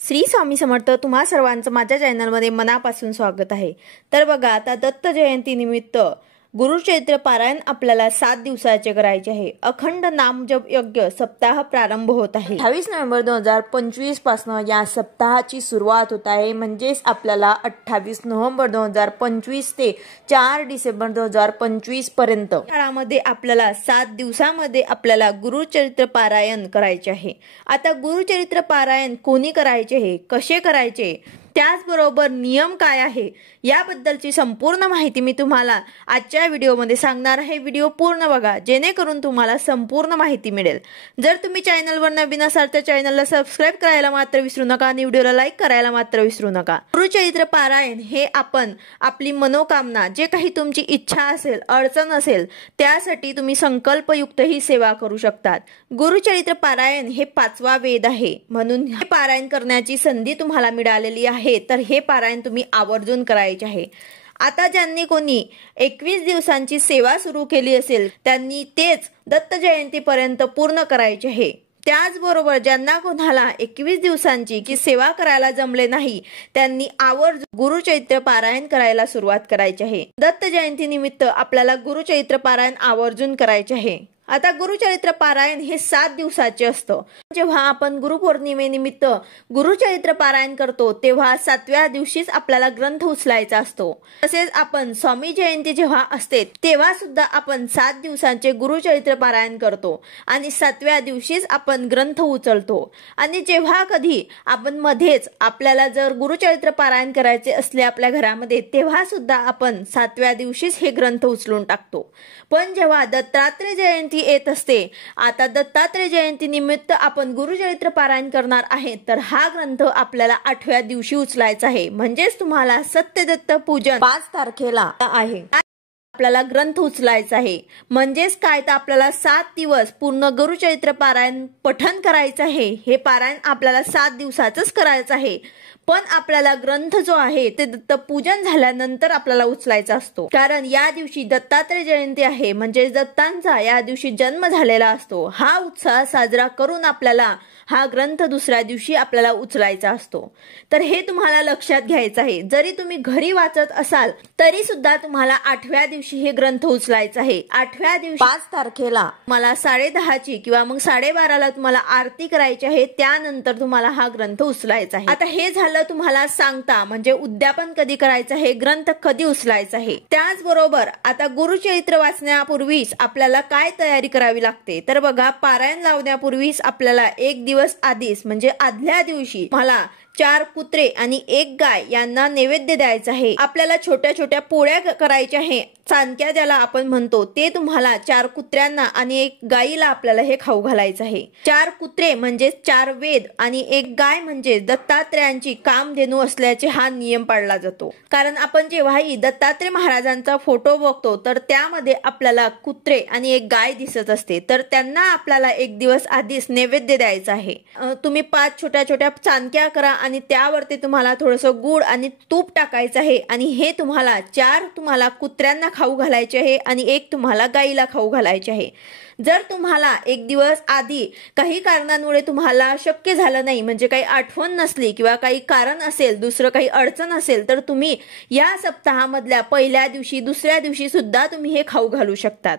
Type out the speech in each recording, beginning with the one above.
श्री स्वामी समर्थ तुम्हा सर्वांचं माझ्या चॅनलमध्ये मनापासून स्वागत आहे। तर बघा आता दत्त जयंती निमित्त गुरुचरित्र पारायण आपल्याला 7 दिवसाचे करायचे आहे। अखंड नामजप यज्ञ सप्ताह प्रारंभ होत आहे। 28 नोव्हेंबर 2025 पासून या सप्ताहाची सुरुवात होत आहे। म्हणजेच आपल्याला 28 नोव्हेंबर 2025 ते 4 डिसेंबर 2025 पर्यंत काळामध्ये आपल्याला 7 दिवसामध्ये आपल्याला गुरुचरित्र पारायण करायचे आहे। आता गुरुचरित्र पारायण कोणी करायचे आहे, कसे करायचे, त्याचबरोबर नियम काय आहे याबद्दलची संपूर्ण माहिती मी तुम्हाला आजच्या व्हिडिओमध्ये सांगणार आहे। व्हिडिओ पूर्ण बघा जेणेकरून तुम्हाला संपूर्ण माहिती मिळेल। जर तुम्ही चॅनलवर नवीन असाल तर चॅनलला सबस्क्राइब करायला मात्र विसरू नका आणि व्हिडिओला लाईक करायला मात्र विसरू नका। गुरुचरित्र पारायण हे आपण आपली मनोकामना, जे काही तुमची इच्छा असेल, अडचण असेल, त्यासाठी तुम्ही संकल्पयुक्त ही सेवा करू शकतात। गुरुचरित्र पारायण हे 5वा वेद आहे, म्हणून हे पारायण करण्याची संधी तुम्हाला मिळालेली आहे। तर हे पारायण तुम्ही आवर्जून करायचे आहे। आता ज्यांनी कोणी 21 दिवसांची सेवा सुरू केली असेल त्यांनी तेच दत्त जयंतीपर्यंत पूर्ण करायचे आहे। त्याचबरोबर ज्यांना कोणाला 21 दिवसांची की सेवा करायला जमले नाही त्यांनी आवर्जून गुरुचरित्र पारायण करायला सुरुवात करायची आहे। दत्त जयंती निमित्त आपल्याला गुरुचरित्र पारायण आवर्जून करायचे आहे। आता गुरुचरित्र पारायण हे 7 दिवसाचे असतं। जेव्हा आपण गुरुपौर्णिमेनिमित्त गुरुचरित्र पारायण करतो तेव्हा 7व्या दिवशीच आपल्याला ग्रंथ उचलायचा असतो। तसेच आपण स्वामी जयंती जेव्हा असते तेव्हा सुद्धा आपण 7 दिवसांचे गुरुचरित्र पारायण करतो आणि 7व्या दिवशीच आपण ग्रंथ उचलतो। आणि जेव्हा कधी आपण मध्येच आपल्याला जर गुरुचरित्र पारायण करायचे असले आपल्या घरामध्ये तेव्हा सुद्धा आपण 7व्या दिवशीच हे ग्रंथ उचलून टाकतो। पण जेव्हा दत्तात्रय जयंती येत असते, आता दत्तात्रय जयंती निमित्त आपण गुरुचरित्र पारायण करणार आहे, तर हा ग्रंथ आपल्याला 8व्या दिवशी उचलायचा आहे। म्हणजेच तुम्हाला सत्यदत्त पूजन 5 तारखेला आहे, आपल्याला ग्रंथ उचलायचा आहे। म्हणजेच काय तर आपल्याला 7 दिवस पूर्ण गुरुचरित्र पारायण पठण करायचं आहे। हे पारायण आपल्याला 7 दिवसाचंच करायचं आहे, पण आपल्याला ग्रंथ जो आहे ते दत्त पूजन झाल्यानंतर आपल्याला उचलायचा असतो। कारण या दिवशी दत्तात्रय जयंती आहे, म्हणजे दत्तांचा या दिवशी जन्म झालेला असतो। हा उत्साह साजरा करून आपल्याला हा ग्रंथ दुसऱ्या दिवशी आपल्याला उचलायचा असतो। तर हे तुम्हाला लक्षात घ्यायचं आहे। जरी तुम्ही घरी वाचत असाल तरी सुद्धा तुम्हाला 8व्या दिवशी हे ग्रंथ उचलायचं आहे। 8व्या दिवशी 5 तारखेला मला 10:30ची किंवा मग 12:30ला तुम्हाला आरती करायची आहे, त्यानंतर तुम्हाला हा ग्रंथ उचलायचा आहे। आता हे झालं तुम्हाला सांगता, म्हणजे उद्यापन कधी करायचं आहे, ग्रंथ कधी उचलायचा आहे। त्याचबरोबर आता गुरुचरित्र वाचण्यापूर्वीच आपल्याला काय तयारी करावी लागते, तर बघा पारायण लावण्यापूर्वीच आपल्याला 1 दिवस आधीच म्हणजे आदल्या दिवशी मला 4 कुत्रे आणि 1 गाय यांना नैवेद्य द्यायचा आहे। आपल्याला छोट्या छोट्या पोळ्या करायच्या आहे, चाणक्या ज्याला आपण म्हणतो, ते तुम्हाला 4 कुत्र्यांना आणि 1 गायीला आपल्याला हे खाऊ घालायचं आहे। 4 कुत्रे म्हणजे 4 वेद आणि 1 गाय म्हणजे दत्तात्रयांची कामधेनू असल्याचे हा नियम पाळला जातो। कारण आपण जेव्हाही दत्तात्रय महाराजांचा फोटो बघतो तर त्यामध्ये आपल्याला कुत्रे आणि 1 गाय दिसत असते, तर त्यांना आपल्याला 1 दिवस आधीच नैवेद्य द्यायचा आहे। तुम्ही 5 छोट्या छोट्या चाणक्या करा आणि त्यावरती तुम्हाला थोडंसं गुळ आणि तूप टाकायचं आहे आणि हे तुम्हाला 4 तुम्हाला कुत्र्यांना खाऊ घालायचे आहे आणि 1 तुम्हाला गाईला खाऊ घालायचे आहे। जर तुम्हाला 1 दिवस आधी काही कारणांमुळे तुम्हाला शक्य झालं नाही, म्हणजे काही आठवण नसली किंवा काही कारण असेल, दुसरं काही अडचण असेल, तर तुम्ही या सप्ताहामधल्या पहिल्या दिवशी, दुसऱ्या दिवशी सुद्धा तुम्ही हे खाऊ घालू शकतात।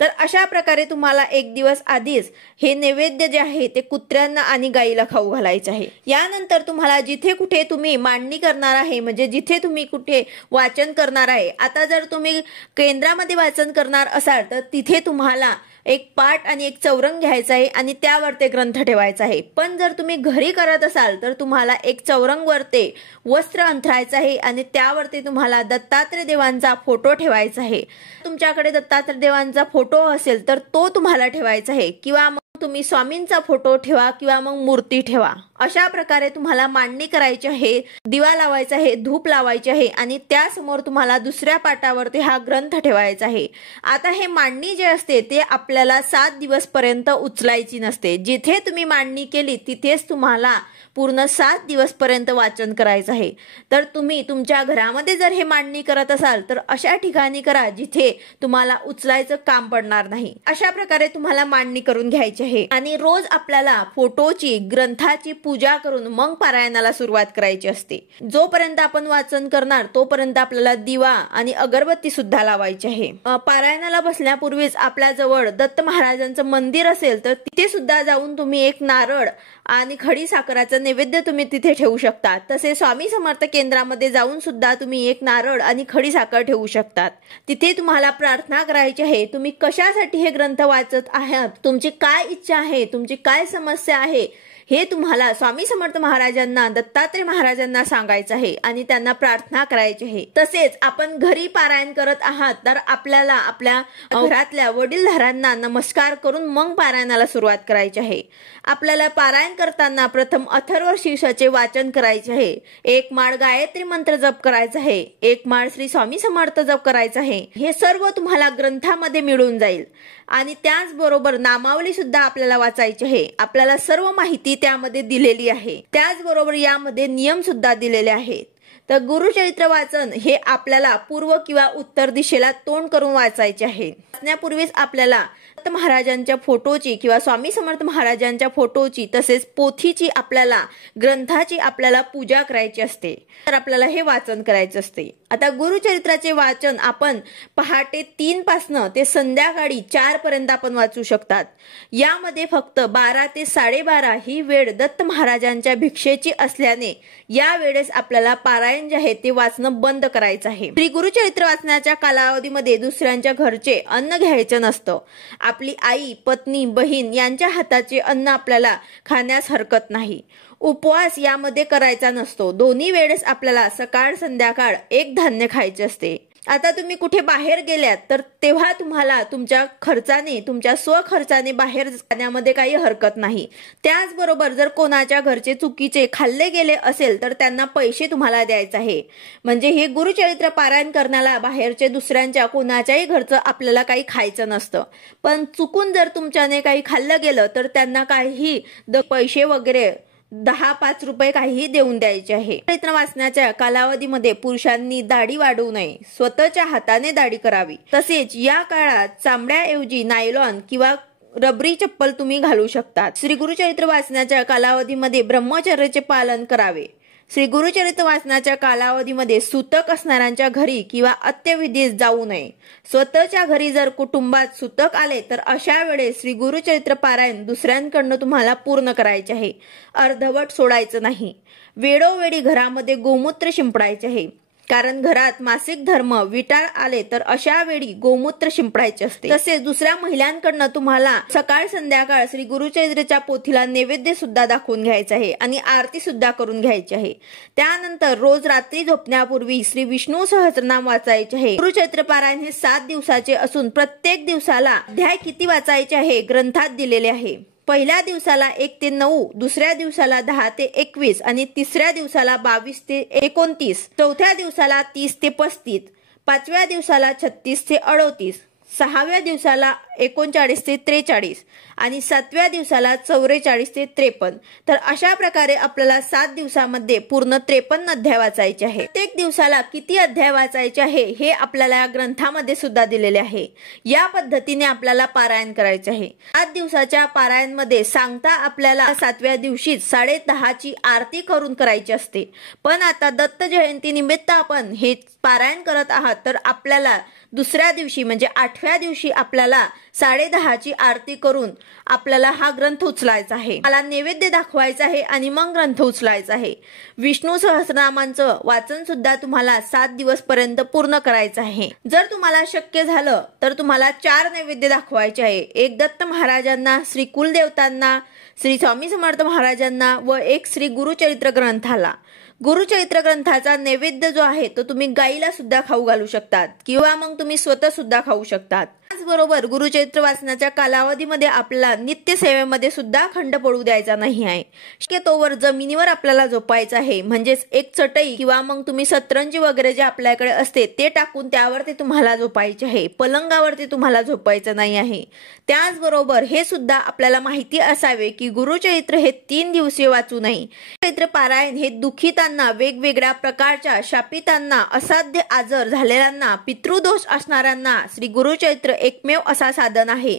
तर अशा प्रकारे तुम्हाला 1 दिवस आधीच हे नैवेद्य जे आहे ते कुत्र्यांना आणि गाईला खाऊ घालायचं आहे। यानंतर तुम्हाला जिथे कुठे तुम्ही मांडणी करणार आहे, म्हणजे जिथे तुम्ही कुठे वाचन करणार आहे, आता जर तुम्ही केंद्रामध्ये वाचन करणार असाल तर तिथे तुम्हाला 1 पाट आणि 1 चौरंग घ्यायचा आहे आणि त्यावर ते ग्रंथ ठेवायचा आहे। पण जर तुम्ही घरी करत असाल तर तुम्हाला 1 चौरंगवर ते वस्त्र अंथरायचं आहे आणि त्यावरती तुम्हाला दत्तात्रय देवांचा फोटो ठेवायचा आहे। तुमच्याकडे दत्तात्रय देवांचा फोटो असेल तर तो तुम्हाला ठेवायचा आहे, किंवा मग तुम्ही स्वामींचा फोटो ठेवा किंवा मग मूर्ती ठेवा। अशा प्रकारे तुम्हाला मांडणी करायची आहे, दिवा लावायचा आहे, धूप लावायचे आहे आणि त्यासमोर तुम्हाला दुसऱ्या पाटावरती हा ग्रंथ ठेवायचा आहे। आता हे मांडणी जे असते ते आपल्याला 7 दिवस पर्यंत उचलायची नसते। जिथे तुम्ही मांडणी केली तिथेच तुम्हाला पूर्ण 7 दिवस पर्यंत वाचन करायचं आहे। तर तुम्ही तुमच्या घरामध्ये जर हे मांडणी करत असाल तर अशा ठिकाणी करा जिथे तुम्हाला उचलायचं काम पडणार नाही। अशा प्रकारे तुम्हाला मांडणी करून घ्यायची करायची आहे आणि रोज आपल्याला फोटोची ग्रंथाची पूजा करून मग पारायणाला सुरुवात करायची असते। जोपर्यंत आपण वाचन करणार तोपर्यंत आपल्याला दिवा आणि अगरबत्ती सुद्धा लावायची आहे। पारायणाला बसण्यापूर्वीच आपल्या जवळ दत्त महाराजांचं मंदिर असेल तर तिथे सुद्धा जाऊन तुम्ही एक नारळ आणि खडी साखराचं नैवेद्य तुम्ही तिथे ठेवू शकता। तसे स्वामी समर्थ केंद्रामध्ये जाऊन सुद्धा तुम्ही एक नारळ आणि खडी साखर ठेवू शकतात। तिथे तुम्हाला प्रार्थना करायची आहे, तुम्ही कशासाठी हे ग्रंथ वाचत आहात, तुमची काय इच्छा आहे, तुमची काय समस्या आहे हे तुम्हाला स्वामी समर्थ महाराजांना, दत्तात्रय महाराजांना सांगायचं आहे आणि त्यांना प्रार्थना करायची आहे। तसेच आपण घरी पारायण करत आहात तर आपल्याला आपल्या घरातल्या वडीलधाऱ्यांना नमस्कार करून मग पारायणाला सुरुवात करायची आहे। आपल्याला पारायण करताना प्रथम अथर्व शीर्षाचे वाचन करायचे आहे, एक माळ गायत्री मंत्र जप करायचा आहे, एक माळ श्री स्वामी समर्थ जप करायचा आहे। हे सर्व तुम्हाला ग्रंथामध्ये मिळून जाईल आणि त्याचबरोबर नामावली सुद्धा आपल्याला वाचायची आहे। आपल्याला सर्व माहिती त्यामध्ये दिलेली आहे, त्याचबरोबर यामध्ये नियम सुद्धा दिलेले आहेत। तर गुरुचरित्र वाचन हे आपल्याला पूर्व किंवा उत्तर दिशेला तोंड करून वाचायचे आहे। वाचण्यापूर्वीच आपल्याला दत्त महाराजांच्या फोटोची किंवा स्वामी समर्थ महाराजांच्या फोटोची तसेच पोथीची आपल्याला ग्रंथाची आपल्याला पूजा करायची असते, तर आपल्याला हे वाचन करायचं असते। आता गुरुचरित्राचे वाचन आपण पहाटे 3 पासन ते संध्याकाळी 4 पर्यंत आपण वाचू शकतात। यामध्ये फक्त 12 ते 12:30 ही वेळ दत्त महाराजांच्या भिक्षेची असल्याने या वेळेस आपल्याला पारायण जे आहे ते वाचणं बंद करायचं आहे। श्री गुरुचरित्र वाचण्याच्या कालावधीमध्ये दुसऱ्यांच्या घरचे अन्न घ्यायचं नसतं। आपली आई, पत्नी, बहीण यांच्या हाताचे अन्न आपल्याला खाण्यास हरकत नाही। उपवास यामध्ये करायचा नसतो। दोन्ही वेळेस आपल्याला सकाळ संध्याकाळ एक धान्य खायचे असते। आता तुम्ही कुठे बाहेर गेल्यात तर तेव्हा तुम्हाला तुमच्या खर्चाने, तुमच्या स्वखर्चाने बाहेर जाण्यामध्ये काही हरकत नाही। त्याचबरोबर जर कोणाच्या घरचे चुकीचे खाल्ले गेले असेल तर त्यांना पैसे तुम्हाला द्यायचे आहे। म्हणजे हे गुरुचरित्र पारायण करण्याला बाहेरचे दुसऱ्यांच्या कोणाच्याही घरचं आपल्याला काही खायचं नसतं। पण चुकून जर तुमच्याने काही खाल्लं गेलं तर त्यांना काही पैसे वगैरे 10-5 रुपये काहीही देऊन द्यायचे आहे। चरित्र वाचण्याच्या कालावधीमध्ये पुरुषांनी दाढी वाढवू नये, स्वतःच्या हाताने दाढी करावी। तसेच या काळात चामड्याऐवजी नायलॉन किंवा रबरी चप्पल तुम्ही घालू शकतात। श्री गुरुचरित्र वाचण्याच्या कालावधीमध्ये ब्रह्मचर्याचे पालन करावे। श्री गुरुचरित्र वाचनाच्या कालावधीमध्ये सूतक असणाऱ्यांच्या घरी किंवा अंत्यविधीस जाऊ नये। स्वतःच्या घरी जर कुटुंबात सूतक आले तर अशा वेळेस श्री गुरुचरित्र पारायण दुसऱ्यांकडून तुम्हाला पूर्ण करायचे आहे, अर्धवट सोडायचं नाही। वेळोवेळी घरामध्ये गोमूत्र शिंपडायचे आहे, कारण घरात मासिक धर्म विटाळ आले तर अशा वेळी गोमूत्र शिंपडायचे असते। तसेच दुसऱ्या महिलांकडून तुम्हाला सकाळ संध्याकाळ श्री गुरुचरित्राच्या पोथीला नैवेद्य सुद्धा दाखवून घ्यायचं आहे आणि आरती सुद्धा करून घ्यायची आहे। त्यानंतर रोज रात्री झोपण्यापूर्वी श्री विष्णू सहस्रनाम वाचायचे आहे। गुरुचरित्र पारायण हे 7 दिवसाचे असून प्रत्येक दिवसाला अध्याय किती वाचायचे आहे ग्रंथात दिलेले आहे। पहिल्या दिवसाला 1 ते 9, दुसऱ्या दिवसाला 10 ते 21 आणि तिसऱ्या दिवसाला 22 ते 29, चौथ्या दिवसाला 30 ते 35, 5व्या दिवसाला 36 ते 38, 6व्या दिवसाला 39 ते 43 आणि 7व्या दिवसाला 44 ते 53। तर अशा प्रकारे आपल्याला 7 दिवसामध्ये पूर्ण 53 अध्याय वाचायचे आहे। प्रत्येक दिवसाला किती अध्याय वाचायचे आहे हे आपल्याला या ग्रंथामध्ये सुद्धा दिलेले आहे। या पद्धतीने आपल्याला पारायण करायचे आहे। 7 दिवसाच्या पारायणमध्ये सांगता आपल्याला 7व्या दिवशी 10:30ची आरती करून करायची असते। पण आता दत्त जयंती निमित्त आपण हे पारायण करत आहात तर आपल्याला दुसऱ्या दिवशी म्हणजे 8व्या दिवशी आपल्याला 10:30ची आरती करून आपल्याला हा ग्रंथ उचलायचा आहे। मला नैवेद्य दाखवायचा आहे आणि मग ग्रंथ उचलायचा आहे। विष्णू सहस्रनामांचं वाचन सुद्धा तुम्हाला 7 दिवस पर्यंत पूर्ण करायचं आहे। जर तुम्हाला शक्य झालं तर तुम्हाला 4 नैवेद्य दाखवायचे आहे, एक दत्त महाराजांना, श्री कुलदेवतांना, श्री स्वामी समर्थ महाराजांना व एक श्री गुरुचरित्र ग्रंथाला। गुरुचरित्र ग्रंथाचा नैवेद्य जो आहे तो तुम्ही गाईला सुद्धा खाऊ घालू शकतात किंवा मग तुम्ही स्वतः सुद्धा खाऊ शकतात। त्याचबरोबर गुरुचरित्र वाचनाच्या कालावधीमध्ये आपल्याला नित्य सेवेमध्ये सुद्धा खंड पडू द्यायचा नाही आहे। शक्यतोवर जमिनीवर आपल्याला झोपायचं आहे, म्हणजेच एक चटई किंवा मग तुम्ही सतरंजी वगैरे जे आपल्याकडे असते ते टाकून त्यावरती तुम्हाला झोपायचे आहे, पलंगावरती तुम्हाला झोपायचं नाही आहे। त्याचबरोबर हे सुद्धा आपल्याला माहिती असावे की गुरुचरित्र हे 3 दिवसीय वाचू नये। चरित्र पारायण हे दुखितांना, वेगवेगळ्या प्रकारच्या शापितांना, असाध्य आजार झालेल्यांना, पितृदोष असणाऱ्यांना श्री गुरुचरित्र एकमेव असा साधन आहे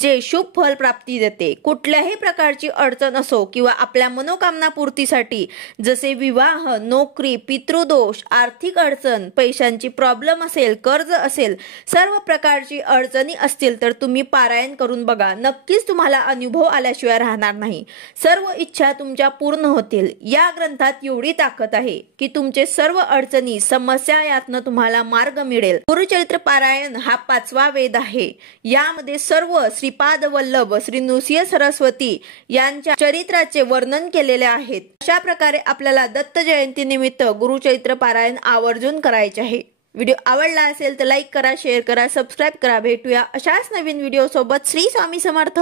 जे शुभ फल प्राप्ती देते। कुठल्याही प्रकारची अडचण असो किंवा आपल्या मनोकामना पूर्तीसाठी जसे विवाह, नोकरी, पितृदोष, आर्थिक अडचण, पैशांची प्रॉब्लेम असेल, कर्ज असेल, सर्व प्रकारची अडचणी असतील तर तुम्ही पारायण करून बघा। नक्कीच तुम्हाला अनुभव आल्याशिवाय राहणार नाही। सर्व इच्छा तुमच्या पूर्ण होतील। या ग्रंथात एवढी ताकद आहे की तुमचे सर्व अडचणी, समस्या यातनं तुम्हाला मार्ग मिळेल। गुरुचरित्र पारायण हा 5वा वेद आहे। यामध्ये सर्व श्रीपाद वल्लभ श्री नृसिंह सरस्वती यांच्या चरित्राचे वर्णन केलेले आहेत। अशा प्रकारे आपल्याला दत्त जयंती निमित्त गुरुचरित्र पारायण आवर्जून करायचे आहे। व्हिडिओ आवडला असेल तर लाईक करा, शेअर करा, सबस्क्राईब करा। भेटूया अशाच नवीन व्हिडिओ सोबत। श्री स्वामी समर्थ।